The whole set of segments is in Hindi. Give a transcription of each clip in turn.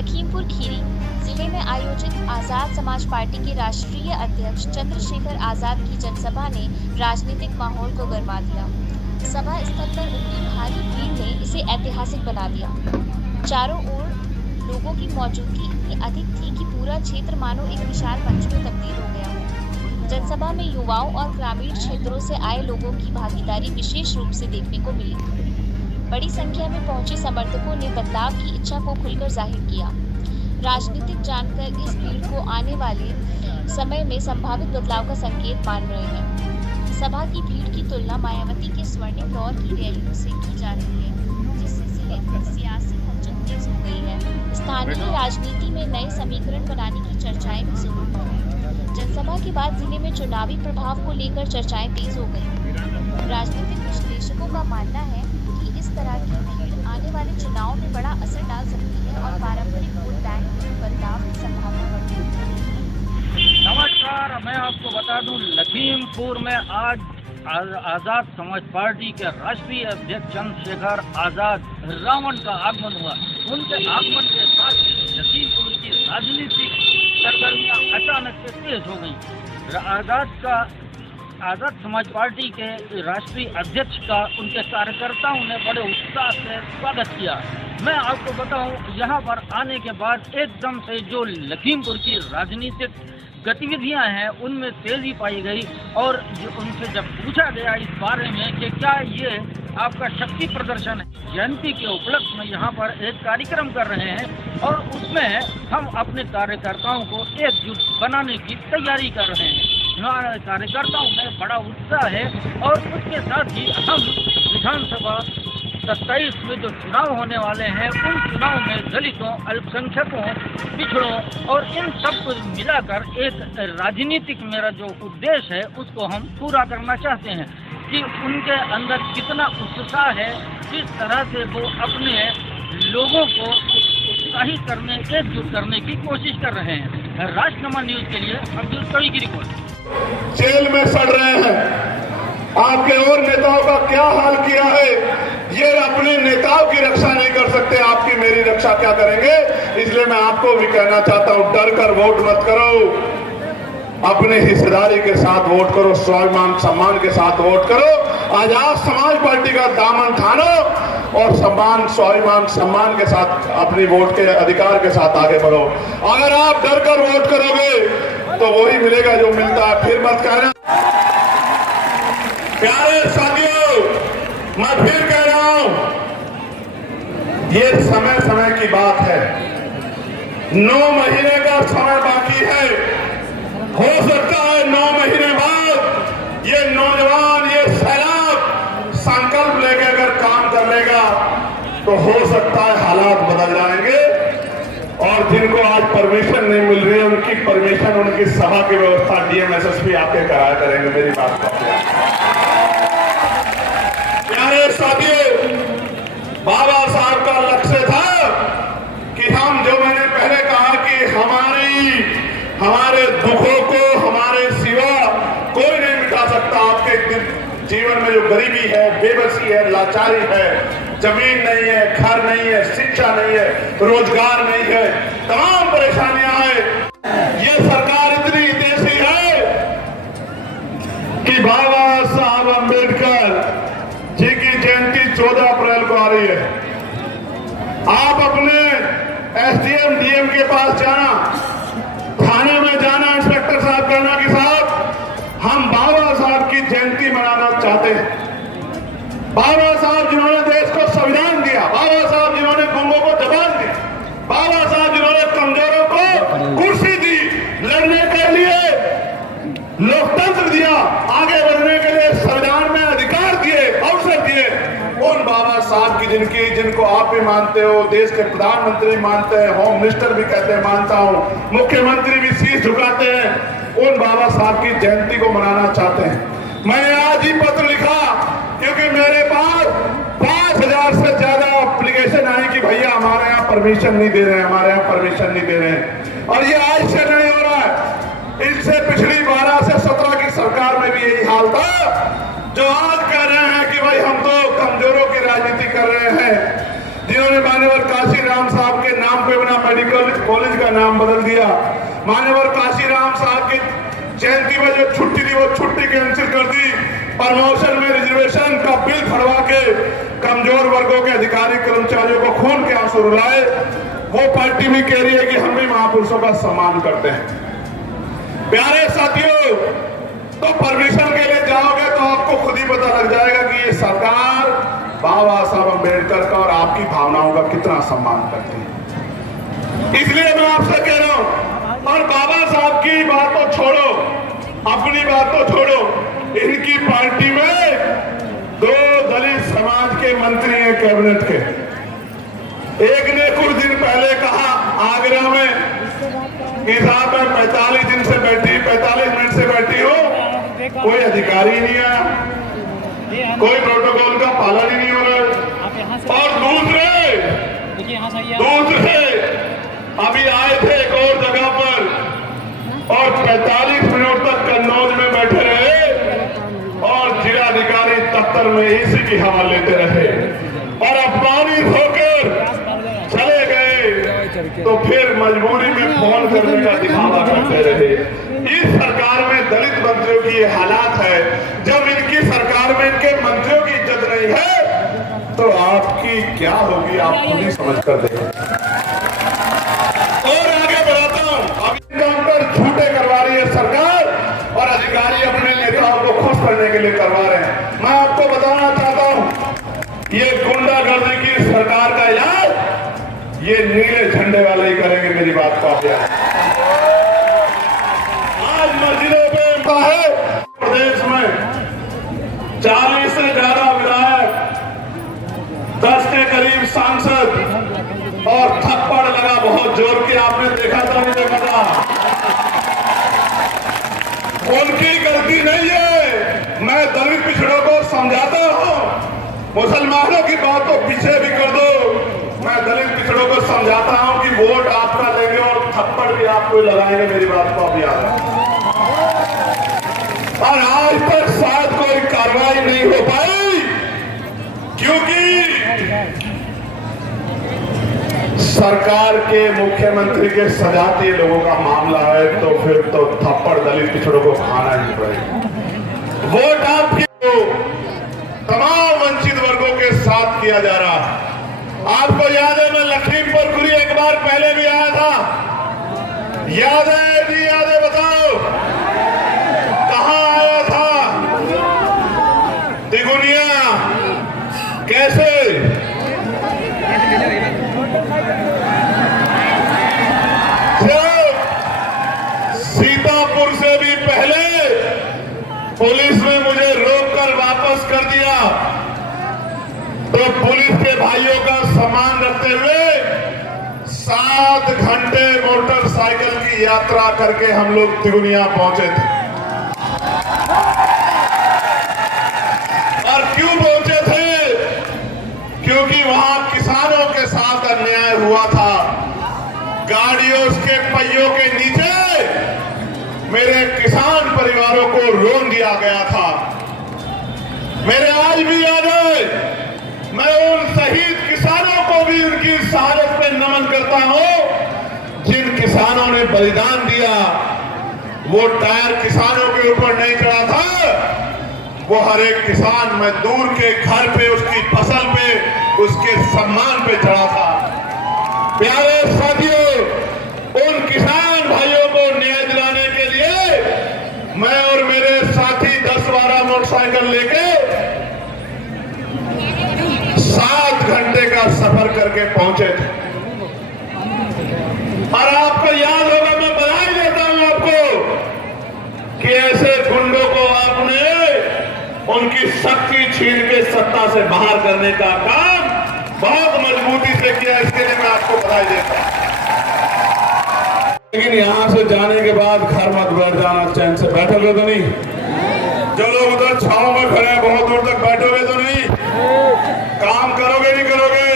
लखीमपुर खीरी जिले में आयोजित आजाद समाज पार्टी के राष्ट्रीय अध्यक्ष चंद्रशेखर आजाद की जनसभा ने राजनीतिक माहौल को गरमा दिया। सभा स्थल पर उमड़ी भारी भीड़ ने इसे ऐतिहासिक बना दिया। चारों ओर लोगों की मौजूदगी इतनी अधिक थी कि पूरा क्षेत्र मानो एक विशाल मंच में तब्दील हो गया। जनसभा में युवाओं और ग्रामीण क्षेत्रों से आए लोगों की भागीदारी विशेष रूप से देखने को मिली। बड़ी संख्या में पहुंचे समर्थकों ने बदलाव की इच्छा को खुलकर जाहिर किया। राजनीतिक जानकर इस भीड़ को आने वाले समय में संभावित बदलाव का संकेत मान रहे हैं। सभा की भीड़ की तुलना मायावती के स्वर्णिम दौर की रैलियों से की जा रही है, जिससे जिले की सियासी हलचल तेज हो गई है। स्थानीय राजनीति में नए समीकरण बनाने की चर्चाएं भी शुरू हो गई। जनसभा के बाद जिले में चुनावी प्रभाव को लेकर चर्चाएं तेज हो गई। राजनीतिक विश्लेषकों का मानना है कि इस तरह की भीड़ आने वाले चुनाव में बड़ा असर डाल सकती है और पारंपरिक वोट बैंक में बदलाव की संभावना बढ़ती है। नमस्कार, मैं आपको बता दूं, लखीमपुर में आज आजाद समाज पार्टी के राष्ट्रीय अध्यक्ष चंद्रशेखर आजाद रावण का आगमन हुआ। उनके आगमन के साथ लखीमपुर की राजनीतिक सरगर्मियां अचानक से तेज हो गई। आजाद समाज पार्टी के राष्ट्रीय अध्यक्ष का उनके कार्यकर्ताओं ने बड़े उत्साह से स्वागत किया। मैं आपको बताऊं, यहां पर आने के बाद एकदम से जो लखीमपुर की राजनीतिक गतिविधियां हैं उनमें तेजी पाई गई और उनसे जब पूछा गया इस बारे में कि क्या ये आपका शक्ति प्रदर्शन है, जयंती के उपलक्ष्य में यहाँ पर एक कार्यक्रम कर रहे हैं और उसमें हम अपने कार्यकर्ताओं को एकजुट बनाने की तैयारी कर रहे हैं। हमारे कार्यकर्ताओं में बड़ा उत्साह है और उसके साथ ही हम विधानसभा 27 में जो चुनाव होने वाले हैं उन चुनाव में दलितों, अल्पसंख्यकों, पिछड़ों और इन सब को मिलाकर एक राजनीतिक मेरा जो उद्देश्य है उसको हम पूरा करना चाहते हैं कि उनके अंदर कितना उत्साह है, किस तरह से वो अपने लोगों को उत्साहित करने, एकजुट करने की कोशिश कर रहे हैं। राजनामा न्यूज के लिए अब्दुल कवि की रिपोर्ट। जेल में सड़ रहे हैं, आपके और नेताओं का क्या हाल किया है। ये अपने नेताओं की रक्षा नहीं कर सकते, आपकी मेरी रक्षा क्या करेंगे। इसलिए मैं आपको भी कहना चाहता हूं, डर कर वोट मत करो, अपने हिस्सेदारी के साथ वोट करो, स्वाभिमान सम्मान के साथ वोट करो। आजाद समाज पार्टी का दामन थानो और स्वाभिमान सम्मान के साथ अपनी वोट के अधिकार के साथ आगे बढ़ो। अगर आप डर कर वोट करोगे तो वही मिलेगा जो मिलता है। फिर मत कहना। प्यारे साथियों, मैं फिर कह रहा हूं, ये समय की बात है। 9 महीने का समय बाकी है। हो सकता है 9 महीने बाद ये नौजवान, ये सैलाब संकल्प लेके अगर काम कर लेगा तो हो सकता है हालात बदल जाएंगे और जिनको आज परमिशन नहीं मिल रही है उनकी परमिशन, उनकी सभा की व्यवस्था डीएम एसएसपी आके कराया करेंगे। मेरी बात का प्यारे साथियों, बाबा साहब का लक्ष्य था कि हम, जो मैंने पहले कहा कि हमारे दुखों को हमारे सिवा कोई नहीं मिटा सकता। आपके जीवन में जो गरीबी है, बेबसी है, लाचारी है, जमीन नहीं है, घर नहीं है, शिक्षा नहीं है, रोजगार नहीं है, तमाम परेशानियां हैं। ये सरकार इतनी देशी है कि बाबा साहब अम्बेडकर जी की जयंती 14 अप्रैल को आ रही है। आप अपने एसडीएम डीएम के पास जाना, थाने में जाना, इंस्पेक्टर साहब कहना कि साहब हम बाबा साहब की जयंती मनाना चाहते हैं। बाबा साहब जिन्होंने देश को संविधान दिया, बाबा साहब जिन्होंने गुंगों को जबान दी, बाबा साहब जिन्होंने कमजोरों को कुर्सी दी, लड़ने के लिए लोकतंत्र दिया, आगे बढ़ने के लिए संविधान में अधिकार दिए, अवसर दिए, उन बाबा साहब की जिनको आप भी मानते हो, देश के प्रधानमंत्री मानते हैं, होम मिनिस्टर भी कहते हैं मानता हूं, मुख्यमंत्री भी शीश झुकाते हैं, उन बाबा साहब की जयंती को मनाना चाहते हैं। मैंने आज ही पत्र लिखा क्योंकि मेरे पास 5000 से ज्यादा एप्लीकेशन आई कि भैया हमारे यहाँ परमिशन नहीं दे रहे हैं, हमारे यहाँ परमिशन नहीं दे रहे हैं। और ये आज से नहीं हो रहा है, इससे पिछली 12 से 17 की सरकार में भी यही हाल था। जो आज कह रहे हैं कि भाई हम तो कमजोरों की राजनीति कर रहे हैं, जिन्होंने माननीय काशी राम साहब के नाम पे बना मेडिकल कॉलेज का नाम बदल दिया। मान्यवर काशीराम साहब की जयंती में जो छुट्टी थी वो छुट्टी कैंसिल कर दी। प्रमोशन में रिजर्वेशन का बिल फड़वा के कमजोर वर्गों के अधिकारी कर्मचारियों को खून के आंसू रुलाए। वो पार्टी भी कह रही है कि हम भी महापुरुषों का सम्मान करते हैं। प्यारे साथियों, तो परमिशन के लिए जाओगे तो आपको खुद ही पता लग जाएगा कि ये सरकार बाबा साहब अम्बेडकर का और आपकी भावनाओं का कितना सम्मान करती है। इसलिए मैं आपसे कह रहा हूं, और बाबा साहब की बात तो छोड़ो, अपनी बात तो छोड़ो, इनकी पार्टी में 2 दलित समाज के मंत्री हैं कैबिनेट के। एक ने कुछ दिन पहले कहा आगरा में कि साहब मैं 45 दिन से बैठी, 45 मिनट से बैठी हूं, कोई अधिकारी नहीं आया, कोई प्रोटोकॉल का पालन ही नहीं हो रहा। और दूसरे अभी आए थे एक और जगह पर और 45 मिनट तक कन्नौज में बैठे रहे और जिलाधिकारी दफ्तर में इसी की हवा लेते रहे और अपमानित होकर चले गए। तो फिर मजबूरी में फोन करने का दिखावा करते रहे। इस सरकार में दलित मंत्रियों की ये हालात है। जब इनकी सरकार में इनके मंत्रियों की इज्जत नहीं है तो आपकी क्या होगी, आप खुद ही समझ कर देंगे। और आगे बढ़ाता हूं, अभी काम पर झूठे करवा रही है सरकार और अधिकारी अपने नेताओं को खुश करने के लिए करवा रहे हैं। मैं आपको बताना चाहता हूं, ये गुंडागर्दी की सरकार का इलाज ये नीले झंडे वाले ही करेंगे। मेरी बात को आप याद, आज मस्जिदों पे है प्रदेश में 40 से ज्यादा विधायक, 10 के करीब सांसद और थप्पड़ लगा बहुत जोर के। आपने देखा था नहीं देखा था? उनकी गलती नहीं है। मैं दलित पिछड़ों को समझाता हूं, मुसलमानों की बात तो पीछे भी कर दो। मैं दलित पिछड़ों को समझाता हूं कि वोट आपका लेंगे और थप्पड़ भी आपको लगाएंगे। मेरी बात को आप याद है। और आज तक शायद कोई कार्रवाई नहीं हो पाई क्योंकि सरकार के मुख्यमंत्री के सजातीय लोगों का मामला है। तो फिर तो थप्पड़ दलित पिछड़ों को खाना ही पड़ेगा। वोट आपकी तमाम वंचित वर्गों के साथ किया जा रहा है। आपको याद है मैं लखीमपुर खीरी एक बार पहले भी आया था, याद है नहीं याद है बताओ? कहां आया था? तिगुनिया कैसे? सीतापुर से भी पहले पुलिस ने मुझे रोककर वापस कर दिया। तो पुलिस के भाइयों का सम्मान रखते हुए 7 घंटे मोटरसाइकिल की यात्रा करके हम लोग तिगुनिया पहुंचे थे। और क्यों पहुंचे थे? क्योंकि वहां किसानों के साथ अन्याय हुआ था। गाड़ियों के पहियों के नीचे मेरे किसान परिवारों को रोन दिया गया था। मेरे आज भी याद है, मैं उन शहीद किसानों को भी उनकी शहादत पे नमन करता हूं जिन किसानों ने बलिदान दिया। वो टायर किसानों के ऊपर नहीं चढ़ा था, वो हर एक किसान मजदूर के घर पे, उसकी फसल पे, उसके सम्मान पे चढ़ा था। प्यारे साथियों, उन किसान भाइयों को न्याय दिलाने के लिए मैं और मेरे साथी 10-12 मोटरसाइकिल लेके 7 घंटे का सफर करके पहुंचे थे। और आपको याद होगा, मैं बधाई देता हूं आपको कि ऐसे गुंडों को आपने उनकी शक्ति छीन के सत्ता से बाहर करने का काम बहुत मजबूती से किया। इसके लिए मैं आपको बधाई देता हूं। लेकिन यहां से जाने के बाद घर मत बैठ जाना, चैन से बैठोगे तो नहीं। जो लोग उधर छांव में खड़े हैं बहुत दूर तक बैठोगे तो नहीं। काम करोगे नहीं करोगे,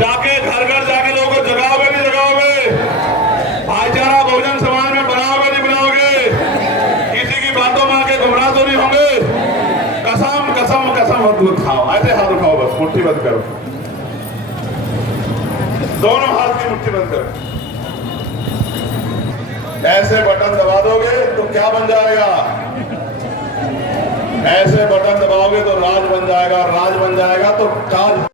जाके घर घर जाके लोगों को जगाओगे नहीं जगाओगे, भाईचारा भोजन समाज में बनाओगे नहीं बनाओगे, किसी की बातों में आके गुमराह तो नहीं होंगे। कसम कसम कसम मत खाओ। ऐसे हाथ उठाओ, बस मुट्ठी बंद करो, दोनों हाथ की मुट्ठी बंद करो। ऐसे बटन दबा दोगे तो क्या बन जाएगा? ऐसे बटन दबाओगे तो राज बन जाएगा, राज बन जाएगा तो काज